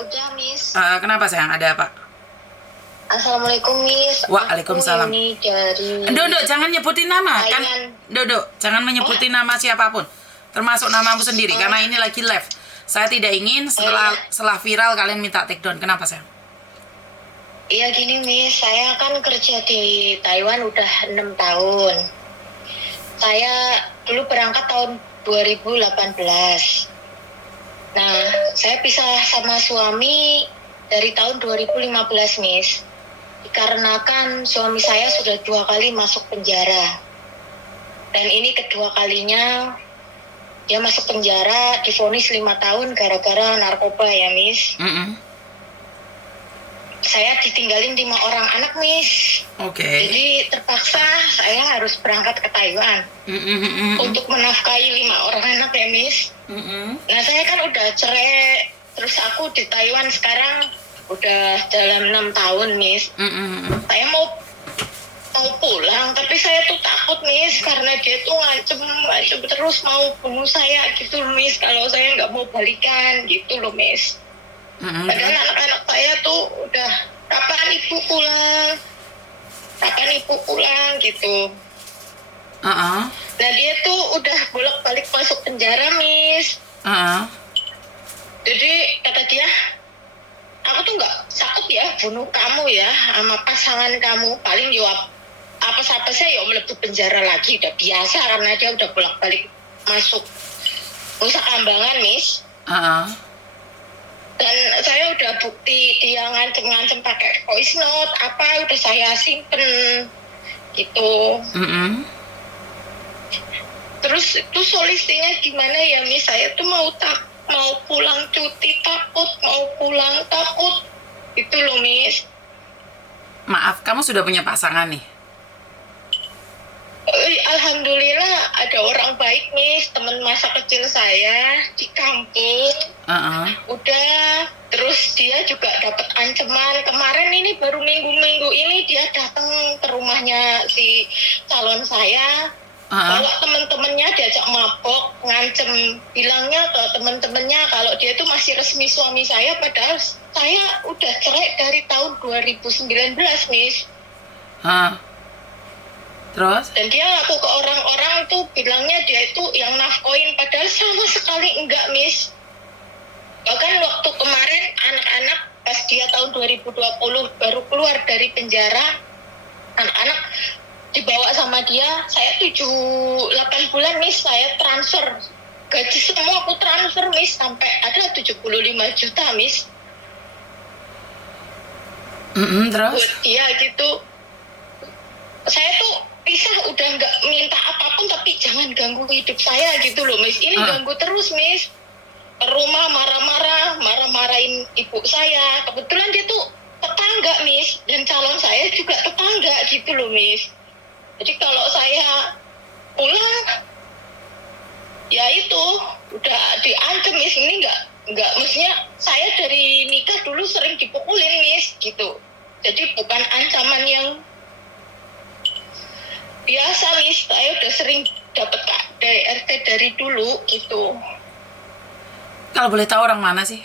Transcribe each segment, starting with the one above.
Udah, Miss. Kenapa sayang? Ada apa? Assalamualaikum, Miss. Waalaikumsalam. Aku ini dari Dok, jangan nyebutin nama kan? Thailand. Dok, jangan menyebutin nama siapapun, termasuk namamu sendiri, karena ini lagi live. Saya tidak ingin setelah viral kalian minta take down. Kenapa sayang? Iya gini, Miss. Saya kan kerja di Taiwan udah 6 tahun. Saya dulu berangkat tahun 2018. Nah, saya pisah sama suami dari tahun 2015, Miss. Dikarenakan suami saya sudah 2 kali masuk penjara. Dan ini kedua kalinya dia masuk penjara, divonis 5 tahun gara-gara narkoba ya, Miss. Saya ditinggalin 5 orang anak, Miss. Oke. Jadi terpaksa saya harus berangkat ke Taiwan untuk menafkahi 5 orang anak ya, Miss. Nah, saya kan udah cerai, terus aku di Taiwan sekarang udah dalam 6 tahun, Miss. Saya mau pulang, tapi saya tuh takut, Miss, karena dia tuh ngancem terus mau bunuh saya gitu, Miss, kalau saya nggak mau balikan gitu loh, Miss. Padahal anak-anak saya tuh udah kapan ibu pulang gitu. Nah, dia tuh udah bolak-balik masuk penjara, Miss. Jadi kata dia, aku tuh nggak sakit ya bunuh kamu ya sama pasangan kamu, paling jawab apa saya ya melebu penjara lagi, udah biasa karena dia udah bolak-balik masuk Nusa Kambangan, Miss. Dan saya udah bukti dia ngancem pakai voice note apa udah saya simpen gitu. Terus itu solusinya gimana ya, Miss? Saya tuh mau pulang cuti takut, mau pulang takut itu loh, Miss. Maaf, kamu sudah punya pasangan nih? Alhamdulillah ada orang baik, Miss, teman masa kecil saya di kampung. Udah, terus dia juga dapat ancaman. Kemarin ini baru minggu ini dia datang ke rumahnya si calon saya. Bawa teman-temannya diajak mabok, ngancem, bilangnya ke teman-temannya kalau dia itu masih resmi suami saya, padahal saya udah cerai dari tahun 2019, Miss. Terus? Dan dia ngaku ke orang-orang itu bilangnya dia itu yang nafkoin, padahal sama sekali enggak, Miss. Bahkan waktu kemarin anak-anak pas dia tahun 2020 baru keluar dari penjara, anak-anak dibawa sama dia, saya 7-8 bulan, Miss, saya transfer. Gaji semua aku transfer, Miss, sampai ada 75 juta, Miss. Terus? Buat dia gitu. Saya tuh pisah udah nggak minta apapun, tapi jangan ganggu hidup saya gitu loh, Miss. Ini ganggu terus, Miss. Ke rumah marah-marahin ibu saya. Kebetulan dia tuh tetangga, Miss, dan calon saya juga tetangga gitu loh, Miss. Jadi kalau saya pulang, ya itu udah diancam, Miss. Ini nggak, mestinya saya dari nikah dulu sering dipukulin, Miss, gitu. Jadi bukan ancaman yang biasa, Miss. Saya udah sering dapat KDRT dari dulu gitu. Kalau boleh tahu orang mana sih?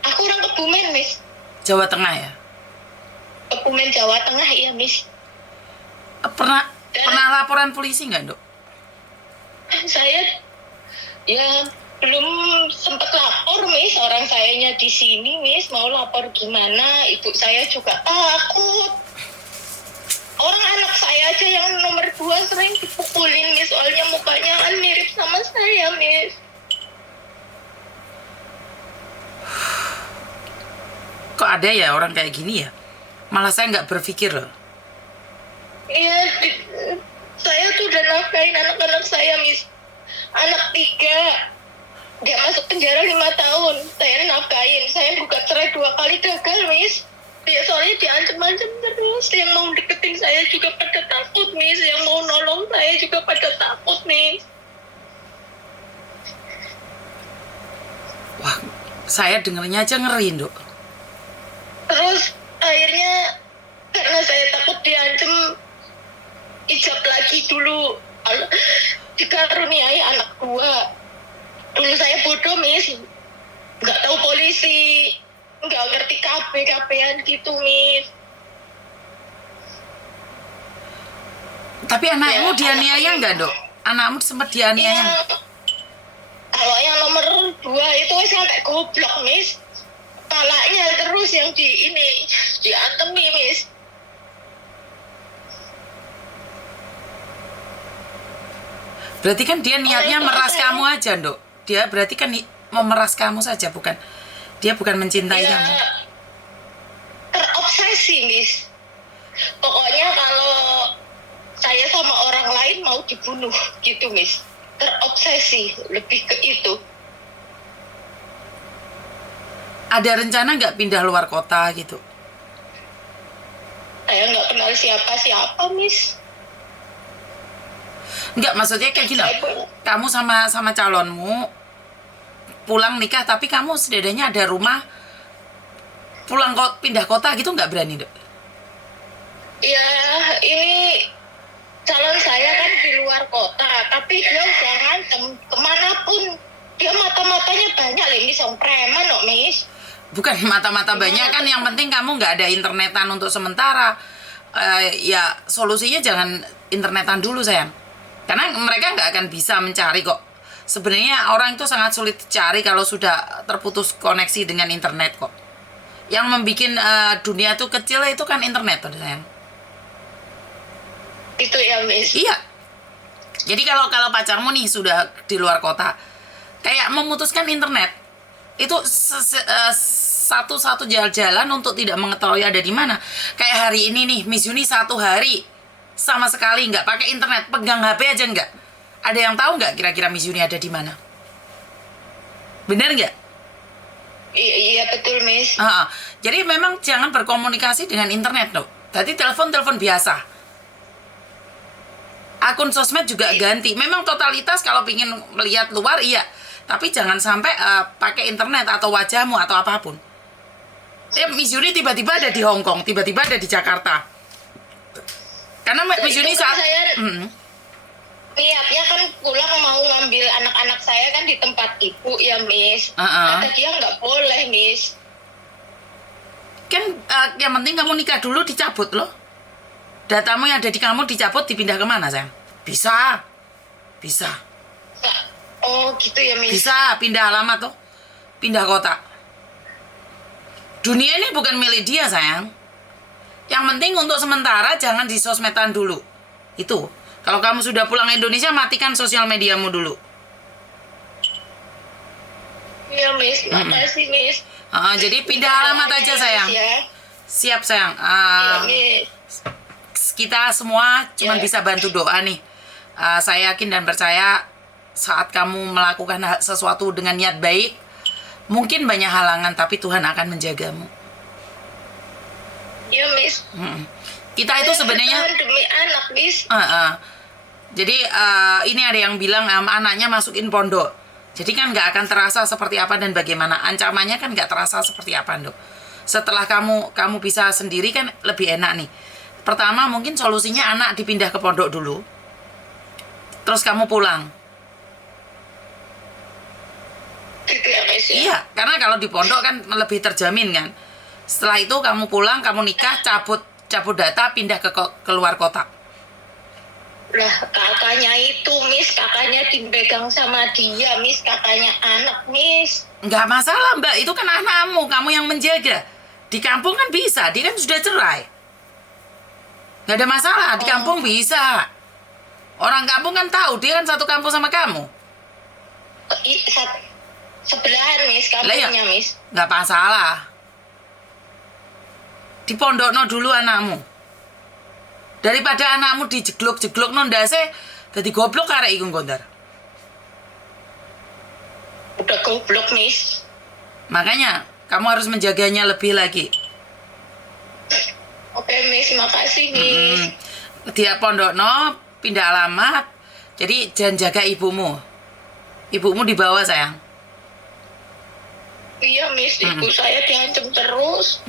Aku orang Kebumen, Miss. Jawa Tengah ya? Kebumen, Jawa Tengah, iya, Miss. Pernah laporan polisi nggak, Dok? Saya ya belum sempat lapor, Miss. Orang sayanya di sini, Miss. Mau lapor gimana? Ibu saya juga takut. Orang anak saya aja yang nomor 2 sering dipukulin, Miss. Soalnya mukanya kan mirip sama saya, Miss. Kok ada ya orang kayak gini ya? Malah saya nggak berpikir loh. Iya, saya tuh udah nafkahin anak-anak saya, Miss. Anak 3, dia masuk penjara 5 tahun. Saya nafkahin. Saya gugat cerai 2 kali gagal, Miss. Dia soalnya diancam-ancam terus. Yang mau deketin saya juga pada takut, Miss. Yang mau nolong saya juga pada takut, Miss. Wah, saya dengernya aja ngeri, Dok. Terus akhirnya karena saya takut diancam, ijab lagi dulu. dikaruniai anak 2. Dulu saya bodoh, Miss, nggak tahu polisi KB-an gitu, Miss. Tapi anakmu Ya, dianiaya nggak, Dok? Anakmu sempat Iya, dianiaya? kalau yang nomor 2 itu sampai goblok, Miss. Kepalanya terus yang diatemi, Miss. Berarti kan dia niatnya Orang tua meras saya. kamu aja, Dok. Dia berarti kan memeras kamu saja, bukan? Dia bukan mencintai Ya, kamu. terobsesi, Miss. Pokoknya kalau saya sama orang lain mau dibunuh gitu, Miss. Terobsesi, lebih ke itu. Ada rencana nggak pindah luar kota gitu? Saya nggak kenal siapa-siapa, Miss. Nggak, maksudnya kayak gini loh. Kamu sama calonmu pulang nikah, tapi kamu setidaknya ada rumah, pulang kok pindah kota gitu nggak berani, Dok? Ya, ini calon saya kan di luar kota, tapi dia udah ngancem kemanapun. Dia mata-matanya banyak loh, Miss. Yang preman loh, Miss. Bukan mata-mata banyak kan, yang penting kamu nggak ada internetan untuk sementara. Ya solusinya jangan internetan dulu, sayang. Karena mereka nggak akan bisa mencari kok. Sebenarnya orang itu sangat sulit dicari kalau sudah terputus koneksi dengan internet kok. Yang membuat dunia itu kecil itu kan internet, sayang. Itu ya, Miss. Iya. Jadi kalau pacarmu nih sudah di luar kota, kayak memutuskan internet, itu satu-satu jalan untuk tidak mengetahui ada di mana. Kayak hari ini nih, Miss Yuni 1 hari sama sekali nggak pakai internet, pegang HP aja nggak. Ada yang tahu nggak kira-kira Miss Yuni ada di mana? Benar nggak? Iya, betul, Miss. Jadi memang jangan berkomunikasi dengan internet, loh. Tadi telepon biasa. Akun sosmed juga ganti. Memang totalitas kalau pingin melihat luar, iya. Tapi jangan sampai pakai internet atau wajahmu atau apapun. Miss Yuni tiba-tiba ada di Hong Kong, tiba-tiba ada di Jakarta. Karena Miss Yuni Itu kan saat... saya niatnya kan pulang mau ngambil anak-anak saya kan di tempat ibu ya, Miss. Kata dia nggak boleh, Miss. Kan yang penting kamu nikah dulu dicabut loh. Datamu yang ada di kamu dicabut, dipindah kemana, sayang? Bisa. Oh gitu ya, Miss. Bisa, pindah alamat tuh. Pindah kota. Dunia ini bukan milik dia, sayang. Yang penting untuk sementara jangan di sosmedan dulu. Itu. Kalau kamu sudah pulang Indonesia, matikan sosial mediamu dulu. Iya, Miss. Makasih, Miss. Jadi pindah alamat aja, sayang. Ya. Siap, sayang. Iya, Miss. Kita semua cuma Ya. bisa bantu doa nih. Saya yakin dan percaya saat kamu melakukan sesuatu dengan niat baik, mungkin banyak halangan, tapi Tuhan akan menjagamu. Iya, Miss. Kita itu sebenarnya bertahan demi anak, Miss. jadi ini ada yang bilang anaknya masukin pondok. Jadi kan nggak akan terasa seperti apa dan bagaimana. Ancamannya kan nggak terasa seperti apa, Dok. Setelah kamu bisa sendiri kan lebih enak nih. Pertama mungkin solusinya anak dipindah ke pondok dulu. Terus kamu pulang. Gitu ya, Miss. Ya? Iya, karena kalau di pondok kan lebih terjamin kan. Setelah itu kamu pulang, kamu nikah, cabut data, pindah ke luar kota. Lah, kakaknya itu, Miss. Kakaknya dipegang sama dia, Miss. Kakaknya anak, Miss. Nggak masalah, Mbak. Itu kan anakmu, kamu yang menjaga. Di kampung kan bisa, dia kan sudah cerai. Nggak ada masalah, di kampung bisa. Orang kampung kan tahu, dia kan satu kampung sama kamu. Sebelahan, Miss. Kampungnya, Miss. Nggak masalah. Di pondokno dulu anakmu. Daripada anakmu dijeglok-jeglok ndase dadi goblok karek iku ngondar. Udah goblok, Miss. Makanya kamu harus menjaganya lebih lagi. Oke, Miss. Makasih, Miss. Dia pondokno pindah alamat. Jadi jangan jaga ibumu. Ibumu dibawa, sayang. Iya, Miss. Ibu saya diancam terus.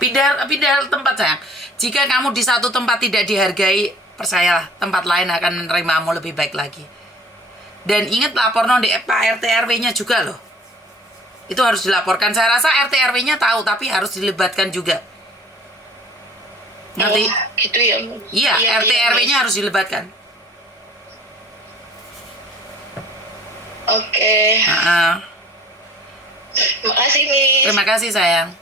Pindah tempat, sayang. Jika kamu di satu tempat tidak dihargai, percayalah tempat lain akan menerimamu lebih baik lagi. Dan ingat lapor di Pak RT RW-nya juga loh. Itu harus dilaporkan. Saya rasa RT RW-nya tahu, tapi harus dilibatkan juga. Ngerti? Oh, gitu ya. Iya, RT RW-nya harus dilibatkan. Oke. Makasih, Miss. Terima kasih, sayang.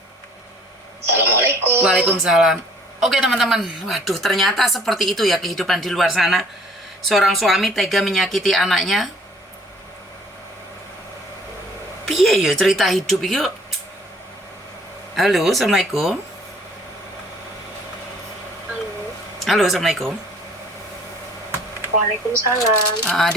Assalamualaikum. Waalaikumsalam. Oke, teman-teman. Waduh, ternyata seperti itu ya kehidupan di luar sana. Seorang suami tega menyakiti anaknya. Piye yo cerita hidup itu? Halo, Assalamualaikum. Halo, Assalamualaikum. Waalaikumsalam. Dia